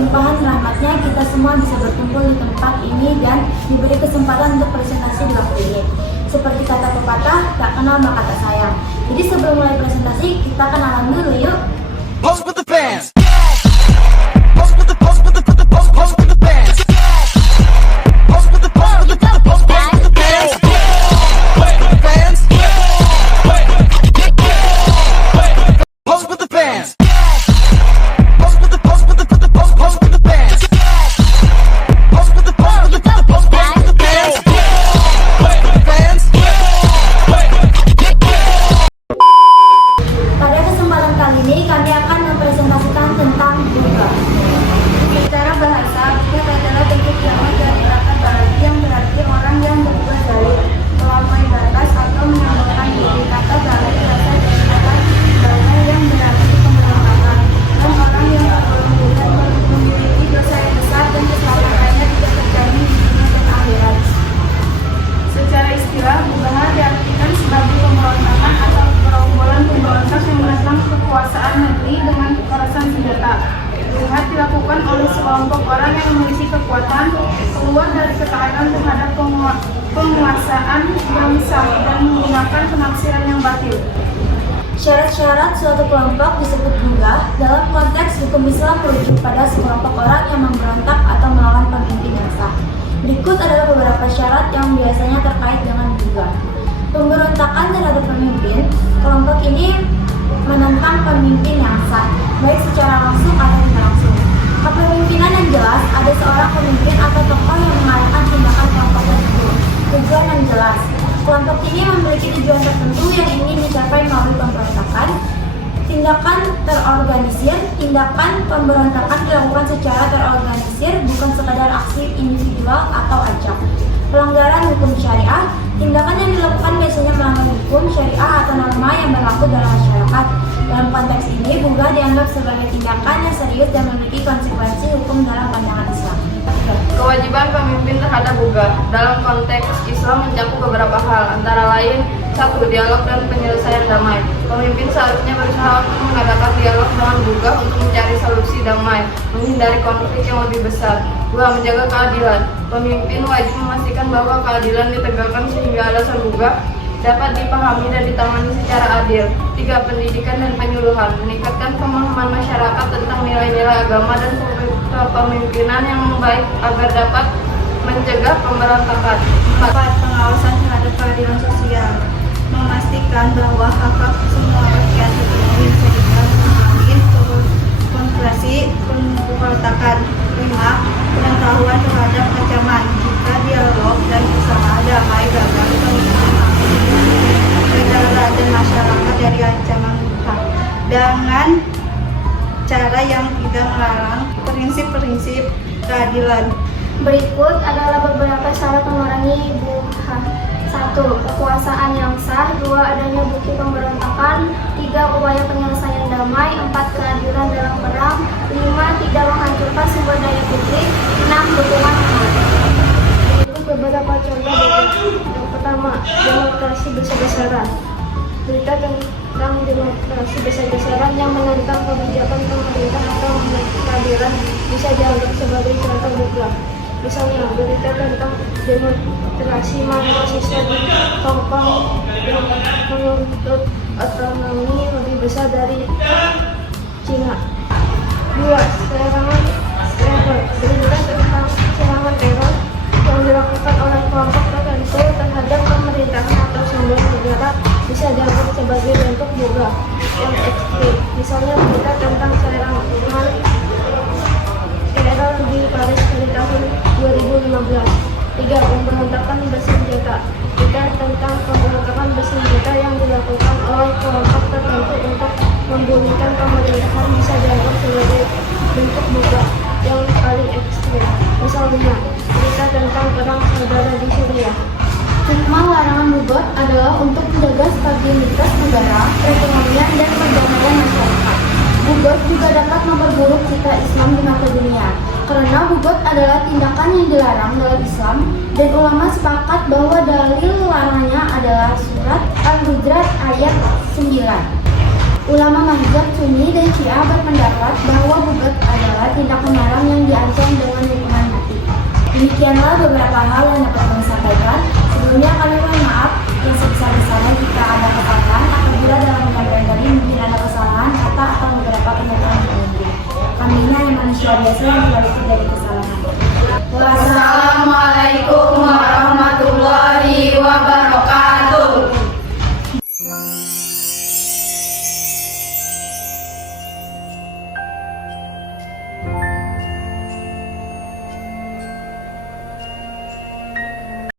kelimpahan rahmatnya kita semua bisa berkumpul di tempat ini dan diberi kesempatan untuk presentasi di waktu ini. Seperti kata pepatah, tak kenal maka tak sayang. Jadi sebelum mulai presentasi, kita kenalan dulu yuk. Pose with the fans. Pose with the pose with the pose pose with the fans. Pose with the pose with the pose pose with the fans. Fans. Pose with the fans. Pose with the pose with the pose pose with the fans. Pose with the pose with the pose pose with the fans. Fans. Pada kesempatan kali ini kami akan mempresentasikan tentang buga. Secara bahasa, buga adalah bentuk jamak dari kata bagi yang berarti orang yang berbuat baik, melampaui batas atau menyamakan diri. Kata balik berasal dari kata bala yang berarti pemberontakan dan orang yang tergolong dan memiliki dosa yang besar dan keselamatannya tidak terjamin di dunia dan akhirat. Secara istilah, bugaha diartikan sebagai pemberontakan atau gerombolan pemberontak yang menentang kekuasaan negeri dengan kekerasan senjata. Bugaha dilakukan oleh sekelompok orang yang memiliki kekuatan keluar dari ketaatan terhadap penguasaan yang sah dan menggunakan penafsiran yang batil. Syarat-syarat suatu kelompok disebut buga. Dalam konteks hukum Islam merujuk pada sekelompok orang yang memberontak atau melawan pemimpin yang sah. Berikut adalah beberapa syarat yang biasanya terkait dengan buga. Pemberontakan terhadap pemimpin. Kelompok ini menentang pemimpin yang sah, baik secara langsung atau tidak langsung. Kepemimpinan yang jelas, ada seorang pemimpin atau tokoh yang mengarahkan tindakan kelompok tersebut. Tujuan yang jelas. Kelompok ini memiliki tujuan tertentu yang ingin dicapai melalui pemberontakan. Tindakan terorganisir. Tindakan pemberontakan dilakukan secara terorganisir, bukan sekadar aksi individual atau acak. Pelanggaran hukum syariah. Tindakan yang dilakukan biasanya melanggar hukum syariah atau norma yang berlaku dalam masyarakat. Dalam konteks ini, buga dianggap sebagai tindakan yang serius dan memiliki konsekuensi hukum dalam pandangan Islam. Kewajiban pemimpin terhadap buga dalam konteks Islam mencakup beberapa hal, antara lain: 1. Dialog dan penyelesaian damai. Pemimpin seharusnya berusaha untuk mengadakan dialog dengan buga untuk mencari solusi damai, menghindari konflik yang lebih besar. 2. Menjaga keadilan. Pemimpin wajib memastikan bahwa keadilan ditegakkan sehingga alasan buga dapat dipahami dan ditangani secara adil. 3. Pendidikan dan penyuluhan. Meningkatkan pemahaman masyarakat tentang nilai-nilai agama dan kepemimpinan yang baik agar dapat mencegah pemberontakan. 4. Pengawasan terhadap keadilan sosial. Memastikan bahwa hak-hak semua rakyat terpenuhi sehingga mengurangi konflik pemberontakan. 5. Pengetahuan terhadap ancaman. Jika dialog dan usaha damai gagal, negara dan masyarakat dari ancaman buga dengan cara yang tidak melarang prinsip-prinsip keadilan. Berikut adalah beberapa syarat mengurangi buga. 1. Kekuasaan yang sah. 2. Adanya bukti pemberontakan. 3. Upaya penyelesaian damai. 4. Keadilan dalam perang. 5. Tidak menghancurkan sumber daya publik. 6. Dukungan umat. Berikut beberapa contoh buga. Yang pertama, demokrasi besar-besaran. Berita tentang demokrasi besar-besaran yang menentang kebijakan pemerintah atau keadilan bisa dianggap sebagai contoh buga. Misalnya, berita tentang demonstrasi mahasiswa di Hong Kong yang menuntut otonomi lebih besar dari Cina. 2. Serangan teror. Berita tentang serangan teror yang dilakukan oleh kelompok tertentu terhadap pemerintahan atau sumber negara bisa dianggap sebagai bentuk buga yang ekstrim. Misalnya, berita tentang serangan teror di Paris pada tahun 2015. 3. Pemberontakan bersenjata. Berita tentang pemberontakan bersenjata yang dilakukan oleh kelompok tertentu untuk membunuhkan pemerintahan bisa dianggap sebagai bentuk buga yang paling ekstrim. Misalnya, berita tentang perang saudara di Syria. Hikmah larangan buga adalah untuk menjaga stabilitas negara, perekonomian, dan perdamaian masyarakat. Bugot juga dapat memperburuk citra Islam di mata dunia, karena bugot adalah tindakan yang dilarang dalam Islam, dan ulama sepakat bahwa dalil larangnya adalah surat Al-Hujurat ayat 9. Ulama mazhab Sunni dan Syiah berpendapat bahwa bughat adalah tindak melarang yang diancam dengan hukuman mati. Demikianlah beberapa hal yang dapat kami sampaikan. Sebelumnya kami mohon maaf yang sebesar-besarnya jika ada kesalahan. Apabila dalam menyampaikan tadi mungkin ada kesalahan kata atau beberapa pernyataan yang berbeda. Kami ini hanya manusia biasa yang harus terjadi kesalahan.